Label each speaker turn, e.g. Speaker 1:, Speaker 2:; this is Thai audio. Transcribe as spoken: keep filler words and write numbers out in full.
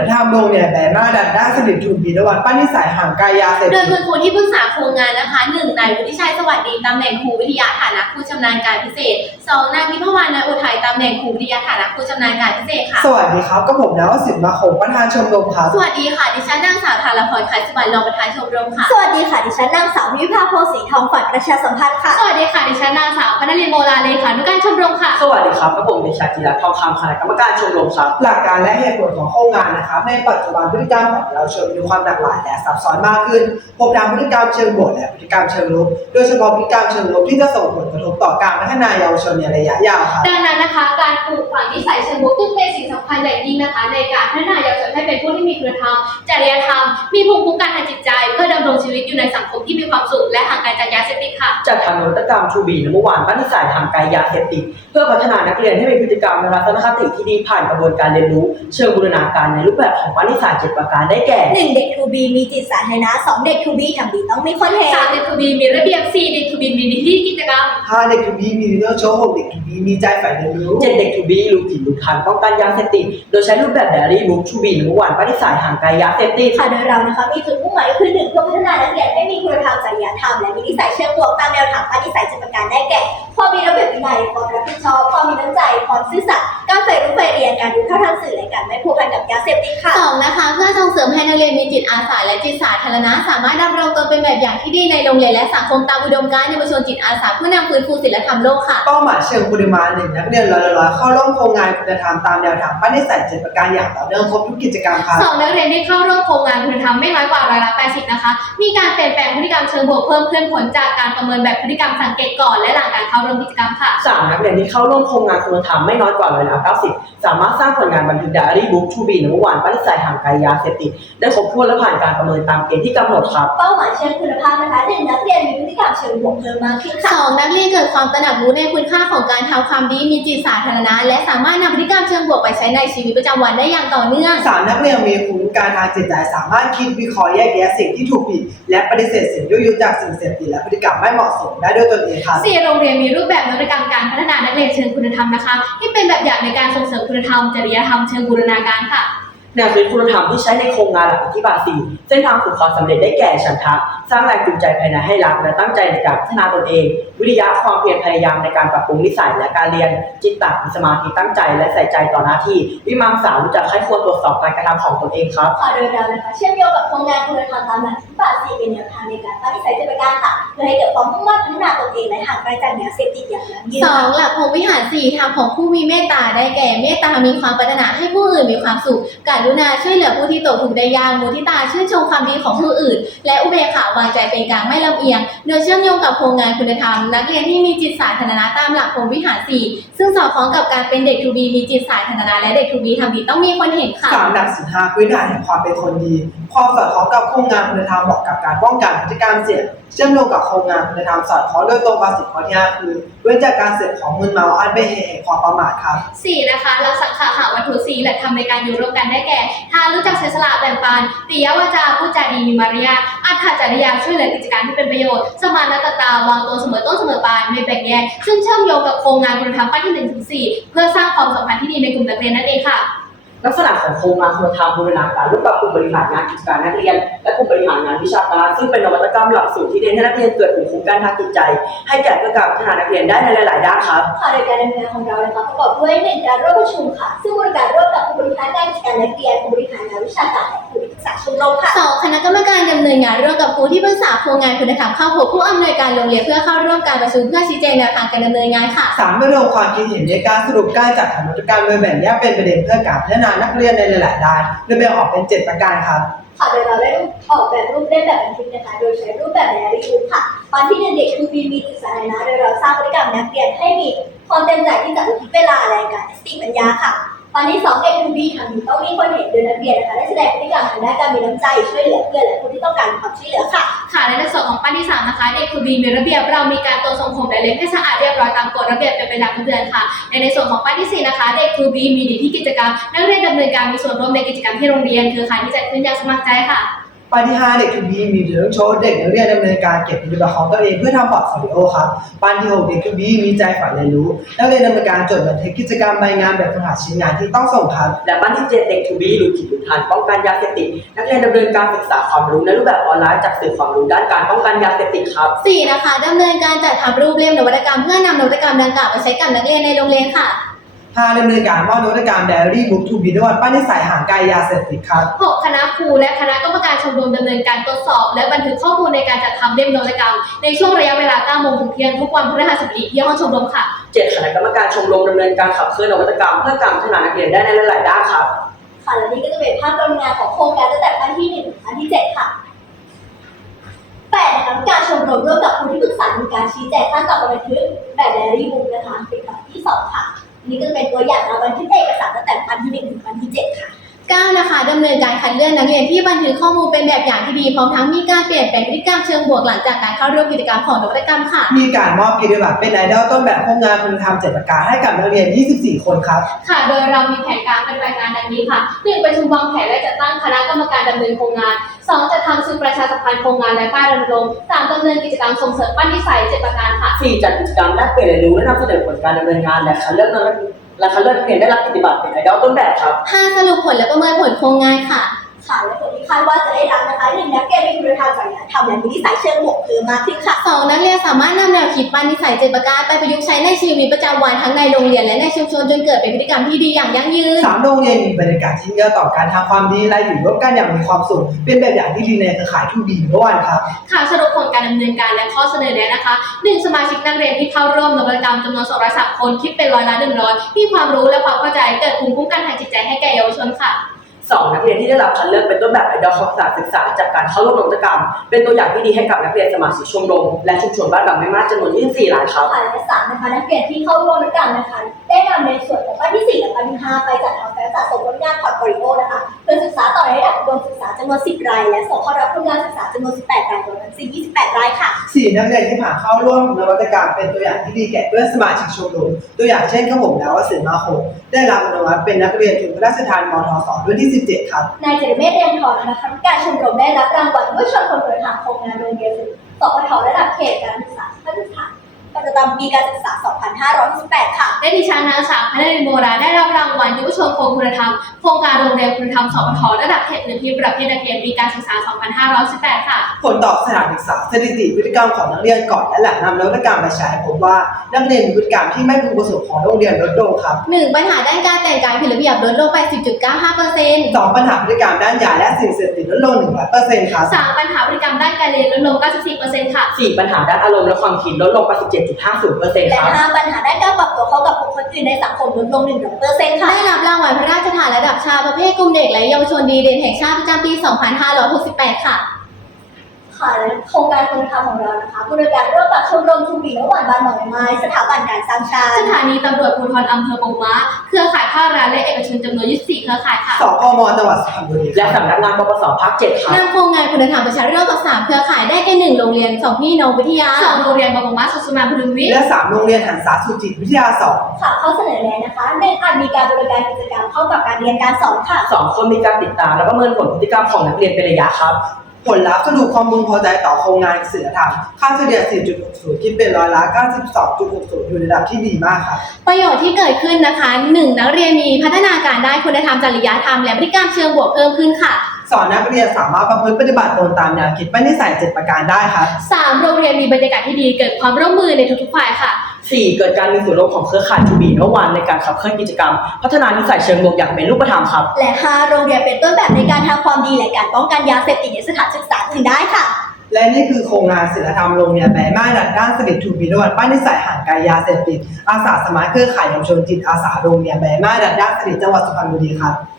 Speaker 1: ทำโรงเรียนแบมาดัดด้านสนิททุนบีนวัตป้านิสัยห่างกายาเสพติด
Speaker 2: โดยคุณครูที่ปรึกษาโครงงานนะคะหนึ่งนายวุฒิชัยสวัสดีตำแหน่งครูวิทยาฐานะครูชำนาญการพิเศษสองนางทิพวรรณนอุทัยตำแหน่งครูวิทยาฐานะครูชำนาญการพิเศษค่ะ
Speaker 1: สวัสดีครับก็ผมนวสิทธิ์มาคงประธานชมรมครับ
Speaker 2: สวัสดีค่ะดิฉันนางสาวธารพรขันสวรรณรองประธานชมรมค่ะ
Speaker 3: สวัสดีค่ะดิฉันนางสาววิภาโพสีทองฝ่ายประชาสัมพันธ์ค่ะ
Speaker 2: สวัสดีค่ะดิฉันนางสาวพนลินโมลาเลขานุการชมรมค่ะ
Speaker 4: สวัสดีครับกระผมเด็กชายจิรัตน์ทองคำคณะกรรมการชมรมครับ
Speaker 1: หลักการและเหตุผลของโครงงานนะครับในปัจจุบันพฤติกรรมของเยาวชนมีความหลากหลายและซับซ้อนมากขึ้นพบทั้งพฤติกรรมเชิงบวกและพฤติกรรมเชิงลบโดยเฉพาะพฤติกรรมเชิงลบที่จะส่งผลกระทบต่อการพัฒนาเยาวชนในระยะยาวครับ
Speaker 2: ดังนั้นนะคะการปลูกฝังนิสัยเชิงบวกจึงเป็นสิ่งสำคัญอย่างยิ่งนะคะในการพัฒนาเยาวชนให้เป็นผู้ที่มีคุณธรรมจริยธรรมมีภูมิคุ้มกันทางจิตใจเพื่อดำรงชีวิตอยู่ในสังคมที่มีความสุขและห่างไกลจากยาเสพติดค่ะ
Speaker 4: จัดทำนวัตกรรมชูบีนเมื่อวานป้านิสัยห่างไกลยาเสพติดเพื่อพัฒนานักเรียนให้มีพฤติกรรมและทัศนคติที่ดีผ่านกระบวนการเรียนรู้เชิงบูรณาการในรูปแบบของป้านิสัยเจ็ดประการได้แก่
Speaker 3: หนึ่งเด็ก ทู บี มีจิตสาธารณะสองเด็ก ทู บี ทำดีต้องมีคนเห็น
Speaker 2: สามเด็ก ทู บี มีระเบียบสี่เด็ก ทู บี มีนิติกิจกรรม
Speaker 1: ห้าเด็กทูบีมีเรื่องโชว์หกเด็กทูบีมีใจใฝ่เรียนรู้
Speaker 4: เจ็ดเด็กทูบีรู้ถิ่นรู้ทันป้องกันยาเสพติดโดยใช้รูปแบบไดอารี่บุ๊กชูบีเมื่อวานป้านิสัยห่างไกลยาเสพติด
Speaker 3: ค่ะโดยเรานะคะมีจุดมุ่งหมายคือหนึ่งเพื่อพัฒนานักเรียนให้มีคุณธรรมจริยธรรมและมีนิสัยเชิงบวกตามแนวทางปฏิสัยเจ็ดประการได้แก่ความมีระเบียบวินัยความรับผิดชอบความมีน้ำใจความซื่อสัตย์การใฝ่รู้ใฝ่เรียนการรู้เท่าทันสื่อและการไม่ผูกพันกับยาเสพติดค่ะ
Speaker 2: สองนะคะเพื่อส่งเสริมให้นักเรียนมีจิตอาสาและจิตสาธารณะสามารถดำรงตนเป็นแบบอย่างที่ดีในโรงเรียนและสังคมตามอุดมการณ์เยาวชนจิตอาสาเพื่อนำฟื้นฟูศีลธรรมโลกค่ะ
Speaker 1: เป้าหมายเชิงปริมาณหนึ่งนักเรียนร้อยๆเข้าร่วมโครงงานคุณธรรมตามแนวทางป้านิสัยเจ็ดประการอย่างต่อเนื่องครบทุกกิจกรรมครับ
Speaker 2: สองนักเรียนที่เข้าร่วมโครงงานคุณธรรมไม่น้อยกว่าร้อยละแปดสิบนะคะมีการเปลี่ยนแปลงพฤติกรรมเชิงบวกเพิ่มขึ้นผลจากการประเมินแบบพฤติกรรมสังเกตก่อนและหลังการเข้าร่วมกิจกรรมค่ะ
Speaker 4: สามนักเรียนที่เข้าร่วมโครงงานคุณธรรมไม่น้อยกว่าร้อยละเก้าสิบสามารถสร้างผลงานบันทึกไดอารี่บุ๊กชูบีเมื่อวานป้านิสัยห่างไกลยาเสพติดได้ครบถ้วนและผ่านการประเมินตามเกณฑ์ที่กำหนดครับ
Speaker 3: เป้าหมายเชิงคุณภาพนะคะหนึ่งนักเรียนมีพฤติกรรมเชิงบวกเพิ่มมากขึ้นค่ะ
Speaker 2: สองนักเรียนเกิดความตระหนักรู้ในคุณค่าของการทำความดีมีจิตสาธารณะและสามารถนำพฤติกรรมเชิงบวกไปใช้ในชีวิตประจำวันได้อย่างต่อเนื่อง
Speaker 1: สามนักเรียนมีภูมิคุ้มกันทางจิตใจสามารถคิดวิเคราะห์แยกแยะสิ่งที่ถูกผิดและปฏิเสธสิ่งยั่วยุจากสิ่งเสพติดและพฤติกรรมไม่เหมาะสมได้ด้วยตนเองครับ
Speaker 2: สี่โรงเรียนมีรูปแบบนวัตกรรมการพัฒนานักเรียนเชิงคุณธรรมนะคะที่เป็นแบบอย่างในการส่งเสริมคุณธรรมจริยธรรมเชิงบูรณาการค่ะ
Speaker 4: แนวคิดคุณธรรมที่ใช้ในโครงงานหลักอิทธิบาทสี่เส้นทางสู่ความสำเร็จได้แก่ฉันทะสร้างแรงจูงใจภายในให้รักและตั้งใจในการพัฒนาตนเองวิริยะความเพียรพยายามในการปรับปรุงนิสัยและการเรียนจิตตะมีสมาธิตั้งใจและใส่ใจต่อหน้าที่วิมังสารู้จักให้ควรตรวจสอบการกระทำของตนเองครับ
Speaker 3: ค่ะโดยเรานะคะเชื่อมโยงกับโครงงานคุณธรรมตามหลักอิทธิบาทสี่เป็นแนวทางในการปฏิสัยเจ็ดประการค่ะเพื่อให้เกิดความมุ่งมั่นพัฒนาตนเองและห่างไกลจากยาเสพติดอย่างยั่งยืน
Speaker 2: สองหลักพรหมวิหารสี่ธรรมของผู้มีเมตตาได้แก่เมตตามีความปรารถนาให้ผู้อื่นมีความสุขกรุณาช่วยเหลือผู้ที่ตกทุกข์ได้ยากมุทิตาชื่นชมความดีของผู้อื่นและอุเบกขาวางใจเป็นกลางไม่ลำเอียงโดยเชื่อมโยงกับโครงงานคุณธรรมนักเรียนที่มีจิตสาธารณะตามหลักพรหมวิหารสี่ซึ่งสอดคล้องกับการเป็นเด็กทูบีมีจิตสาธารณะและเด็กทูบีทำดีต้องมีคนเห็นค่ะ
Speaker 1: สามหลักสินห้าพื้นฐานแห่งความเป็นคนดีความสอดคล้องกับโครงงานคุณธรรมเหมาะกับการป้องกันพฤติกรรมเสี่ยงเชื่อมโยงกับโครงงานคุณธรรมสอดคล้องโดยตรงกับสิบข้อที่ห้าคือเว้นจากการเสพของมึนเมาอันเป็นเหตุแห่งความประมาทครับ
Speaker 2: สี่นะคะหลักสังขารหาวัตถุสี่หลักธรรมในการอยู่ร่วมกันได้แก่ทานรู้จักเสียสละแบ่งปันปิยวาจาพูดจาดีมีมารยาทอัตถจริยาช่วยเหลือกิจการที่เป็นประโยชน์สมานตตาวางตัวเสมอต้นเสมอปลายไม่แบ่งแยกซึ่งเชื่อมโยงกับโครงงานคุณธรรมข้อที่หนึ่งถึงสี่เพื่อสร้างความสัมพันธ์ที่ดีในกลุ่มนักเรียนนั่นเองค่ะ
Speaker 4: ลักษณะของโครงงานคุณธรรมบูรณาการรูปแบบกลุ่มบริหารงานกิจการนักเรียนและกลุ่มบริหารงานวิชาการซึ่งเป็นนวัตกรรมหลักสูตรที่เน้นให้นักเรียนเกิดภูมิคุ้มกันทางจิตใจให้แก่เพื่อการพัฒนานักเรียนได้ในหลายๆด้านครับ
Speaker 3: ค่ะโดยการดำเนินของเรานะคะประกอบด้วยหนึ่งการร่วมประชุมค่ะซึ่งบริการร่วมกับผู้บริหารงานกิจการนักเรียนผู้บริหารงานวิชาการและผู้ศึกษาชมรมค่ะ
Speaker 2: สองคณะกรรมการดำเนินงานร่วมกับครูที่ปรึกษาโครงงานคุณธรรมเข้าพบผู้อำนวยการโรงเรียนเพื่อเข้าร่วมการประชุมเพื่อชี้แจงแนวทางการดำเนินงานค่ะ
Speaker 1: สามรวบรวมความคิดเห็นในการสรุปการจัดทำนวัตกรรมโดยแบ่งแยกเป็นประเด็นเพื่อการพัฒนานักเรียนในหลายๆด้านโดยแบ่งออกเป็นเจ็ดประการครับ
Speaker 3: ค่ะโดยเราได้ออกแบบรูปเล่มแบบบันทึกนะคะโดยใช้รูปแบบไดอารี่บุ๊กค่ะตอนที่เด็กๆทูบีมีจิตสาธารณะโดยเราสร้างพฤติกรรมนักเรียนให้มีความเต็มใจที่จะอุทิศเวลาและการสติปัญญาค่ะตอนที่สองเด็กทูบีทำดีต้องมีคนเห็นโดยนักเรียนนะคะได้แสดงพฤติกรรมทางด้านการมีน้ำใจช่วยเหลือเพื่อนและผู้ที่ต้องการความช่วยเหลือค่ะ
Speaker 2: ค่ะในส่วนของป้าที่สามนะคะเด็กทูบีมีระเบียบเรามีการตรวจทรงผมและเล็บให้สะอาดเรียบร้อยตามกฎระเบียบเป็นไปตามทุกเดือนค่ะในในส่วนของป้าที่สี่นะคะเด็กทูบีมีดีที่กิจกรรมนักเรียนดำเนินการมีส่วนร่วมในกิจกรรมที่โรงเรียนคือค่ะที่จัดขึ้นอย่างสมัครใจค่ะ
Speaker 1: ปานที่ห้าเด็กทูบีมีเรื่องโชว์เด็กนักเรียนดำเนินการเก็บปฏิบัติของตัวเองเพื่อทำพอร์ตโฟลิโอครับปานที่หกเด็กทูบีมีใจฝันเรียนรู้นักเรียนดำเนินการจดบันทึกกิจกรรมใบงานแบบฝึกหัดชิ้นงานที่ต้องส่งครับ
Speaker 4: และบ้านที่เจ็ดเด็กทูบีรู้ผิดรู้ทันป้องกันยาเสพติดนักเรียนดำเนินการศึกษาความรู้ในรูปแบบออนไลน์จากสื่อความรู้ด้านการป้องกันยาเสพติดครับ
Speaker 2: สี่นะคะดำเนินการจัดทำรูปเล่มนวัตกรรมเพื่อนำนวัตกรรมดังกล่าวไปใช้กับนักเรียนในโรงเรียนค่ะ
Speaker 1: ห้าดำเนินการมอบนวัตกรรม Diary Book to be นวัตป้านนิสัยห่างไกลยาเสพติดครับ
Speaker 2: หกคณะครูและคณะกรรมการชมรมดำเนินการตรวจสอบและบันทึกข้อมูลในการจัดทำเล่มนวัตกรรมในช่วงระยะเวลาเก้าโมงถึงเที่ยงทุกวันพฤหัสบดีที่ห้องชมรมค่ะ
Speaker 4: เจ็ดคณะกรรมการชมรมดำเนินการขับเคลื่อนนวัตกรรมเพื่อการพัฒนานักเรียนได้ในหลายๆด้านครับ
Speaker 3: ค่ะและนี่ก็จะเป็นภาพการทำงานของโครงการตั้งแต่ขั้นที่หนึ่งถึงขั้นที่เจ็ดค่ะแปดนะคะการชมรมร่วมกับผู้ที่ปรึกษาในการชี้แจงขั้นตอนการบันทึกแบบไดอารี่บุ๊กนะคะเป็นขั้นที่สองค่ะนี่ก็จะเป็นตัวอย่างการบันทึกเอกสารตั้งแต่ขั้นที่หนึ่งถึงขั้นที่เจ็ดค่ะ
Speaker 2: เก้านะคะดำเนินการคัดเลือกนักเรียนที่บันทึกข้อมูลเป็นแบบอย่างที่ดีพร้อมทั้งมีการเปลี่ยนแปลงพฤติกรรมเชิงบวกหลังจากการเข้าร่วมกิจกรรมของนวัตกรรมค่ะ
Speaker 1: มีการมอบเกียรติบัตรเป็นไอดอลต้นแบบโครงงานคุณธรรมเจ็ดประการให้กับนักเรียน ยี่สิบสี่ คนครับ
Speaker 2: ค่ะโดยเรามีแผนการปฏิบัติงานดังนี้ค่ะหนึ่งประชุมวางแผนและจัดตั้งคณะกรรมการดำเนินโครงงานสองจัดทำสื่อประชาสัมพันธ์โครงงานและป้ายรณรงค์สามดำเนินกิจกรรมส่งเสริมปั้นนิสัยเจ็ดประการค่ะ
Speaker 4: สี่จัดกิจกรรมแลกเปลี่ยนเรียนรู้และนำเสนอผลการดำเนินงานและคัดเลือกนักเรียนและคัดเลือกนักเรียนได้รับปฏิบัติเป็นไอดอลต้นแบบครับ
Speaker 2: ห้าสรุปผลและประเมินผลโครงงานค่ะ
Speaker 3: ค่ะและผลที่คาดว่าจะได้รับนะคะหนึ่งนักเรียนมีคุณธรรมจริยธรรมและมีนิสัยเชิงบวกเพิ่มมากขึ้นค่ะ
Speaker 2: สองนักเรียนสามารถนำแนวคิดปั้นนิสัยเจ็ดประการไปประยุกต์ใช้ในชีวิตประจำวันทั้งในโรงเรียนและในชุมชนจนเกิดเป็นพฤติกรรมที่ดีอย่างยั่งยืน
Speaker 1: สามโรงเรียนมีบรรยากาศที่เอื้อต่อการทำความดีและอยู่ร่วมกันอย่างมีความสุขเป็นแบบอย่างที่ดีในเครือข่ายทูบีเมื่อวานครับ
Speaker 2: ค่ะสรุปผลการดำเนินการและข้อเสนอแนะนะคะหนึ่งสมาชิกนักเรียนที่เข้าร่วมนวัตกรรมจำนวนสองร้อยสามคนคิดเป็นร้อยละหนึ่งร้อยมีความรู้และความเข้าใจเกิดภูมิคุ้มกันทางจิตใจให้แก่เยาวชนค่ะ
Speaker 4: สองนักเรียนที่ได้รับคัดเลือกเป็นต้นแบบไอดอลของสถานศึกษาจากการเข้าร่วมนวัตกรรมเป็นตัวอย่างที่ดีให้กับนักเรียนสมาชิกชมรมและชุมชนบ้านบางแม่มาจำนวน ยี่สิบสี่ รายครับ
Speaker 3: ค่ะและสามนะคะนักเรียนที่เข้าร่วมนวัตกรรมนะคะได้นำในส่วนของขั้นที่สี่และขั้นที่ห้าไปจัดทำแฟ้มสะสมผลงานพอร์ตโฟลิโอนะคะเพื่อศึกษาต่อในระดับอุดมศึกษาจำนวนสิบรายและส่งเข้ารับผลงานศึกษาจำนวนสิบแปดรายรวมทั้งสิ้นยี่สิบแปดรายค่ะ
Speaker 1: สี่นักเรียนที่ผ่านเข้าร่วมนวัตกรรมเป็นตัวอย่างที่ดีแก่เพื่อนสมาชิกชมรมตัวอย่างเช่นข้าวผมแล้วว่าสื่อมาโคได้รับอนุมัติเป็นนักเรียนทุนพระราชทานมทสรุ่นที่สิบเจ็ดครับ
Speaker 3: นายเจริญเมธเรียงทองนะคะการชมรมได้รับรางวัลเมื่อชนคนเปิดทางโครงงานโรงเรียนสปทระดับเขตการศึกษาขั้นพื้นฐานประจำปีการศึกษา สองพันห้าร้อยหกสิบแปด ค่ะ
Speaker 2: และดิฉันนางสาวพนรินทร์โบราณได้รับรางวัลยุวชนโครงคุณธรรมโครงการโรงเรียนคุณธรรมสปทระดับเขตพื้นที่ประเภทนักเรียนปีการศึกษา สองพันห้าร้อยสิบแปด ค่ะ
Speaker 1: ผลตอบสถานศึกษาสถิติพฤติกรรมของนักเรียนก่อนและหลังนำนวัตกรรมไปใช้พบว่านักเรียนมีพฤติกรรมที่ไม่พึงประสงค์ของโรงเรียนลดลงครับ
Speaker 2: หนึ่งปัญหาด้านการแต่งกายผิดระเบียบลดลงไป สิบจุดเก้าห้าเปอร์เซ็นต์
Speaker 1: สองปัญหาพฤติกรรมด้านยาและสิ่งเสพติดลดลงหนึ่งร้อยเปอร์เซ็นต์ครับ
Speaker 2: สามปัญหาพฤติกรรมด้านการเรียนลดลง เก้าสิบสี่เปอร์เซ็นต์ ค่ะ
Speaker 4: สี่ปัญหาด้านอารมณ์และความคิดลดลง แปดสิบเจ็ดจุดห้าศูนย์เปอร์เซ็นต์
Speaker 3: และ
Speaker 4: ครับ
Speaker 3: ห้าปัญหาด้านการปรับตัวเข้ากับบุคคลอื่นในสังคมลดลง หนึ่งร้อยเปอร์เซ็นต์ ค่ะ
Speaker 2: ได้รับรางวัลพระราชทานระดับชาติประเภทกลุ่มเด็กและเยาวชนดีเด่นแห่งชาติประจำปี สองพันห้าร้อยหกสิบแปด ค่ะ
Speaker 3: ค่ะและโครงการคุณธรรมของเรานะคะบริการร่วมกับชมรมทูบีระหว่างบ้านหนองไม้สถาบันการสร้างชาติ
Speaker 2: สถานีตำรวจภูธรอำเภอปงม้าเครือข่ายภาครัฐและเอกชนจำนวน ยี่สิบสี่ เครือข่ายค่ะ
Speaker 1: สพมจังหวัดสุพรรณบุรี
Speaker 4: และสำนักงานปปสภาคเจ็ดครับ
Speaker 2: นำโครงงานคุณธรรมประชาร่วมกับสามเครือข่ายได้แก่หนึ่งโรงเรียนสองพี่น้องวิทยาสองโรงเรียนบางปงม้าสุสมาพดุงวิทย์
Speaker 1: และสามโรงเรียนหันษาสุจิตวิทยาสอง
Speaker 3: ค่ะข้อเสนอแนะนะคะหนึ่งอาจมีการบริการกิจกรรมเข้ากับการเรียนการสอนค่ะ
Speaker 4: สองคนมีการติดตามและประเมินผลพฤติกรรมของนักเรียนเป็นระยะครับ
Speaker 1: ผลลัพธ์สรุปความพึงพอใจต่อโครงงานศิลธรรมค่าเฉลี่ย สี่จุดหกศูนย์ คิดเป็นร้อยละ เก้าสิบสองจุดหกศูนย์ อยู่ในระดับที่ดีมากครับ
Speaker 2: ประโยชน์ที่เกิดขึ้นนะคะหนึ่งนักเรียนมีพัฒนาการด้านคุณธรรมจริยธรรมและพฤติกรรมเชิงบวกเพิ่มขึ้นค่ะ
Speaker 1: สอนนักเรียนสามารถประพฤติปฏิบัติตนตามแนวคิดปั้นนิสัยเจ็ดประการได้ครับ
Speaker 2: สามโรงเรียนมีบรรยากาศที่ดีเกิดความร่วมมือในทุกๆฝ่ายค่ะ
Speaker 4: สี่เกิดการมีส่วนร่วมของเครือข่ายทูบีเมื่อวานในการขับเคลื่อนกิจกรรม พัฒนานิสัยเชิงบวกอย่างเป็นรูปธรรมครับ
Speaker 3: และห้าโรงเรียนเป็นต้นแบบในการทำความดีและการป้องกันยาเสพติดในสถานศึกษาอื่นได้ค่ะ
Speaker 1: และนี่คือโครงงานศิลธรรมโรงเรียนแบม่านดัดด้านสลิดทูบีนวัดป้านนิสัยห่างไกลยาเสพติดอาสาสมัครเครือข่ายเยาวชนจิตอาสาโรงเรียนแบม่านดัดด้านสลิดจังหวัดสุพรรณบุรีครับ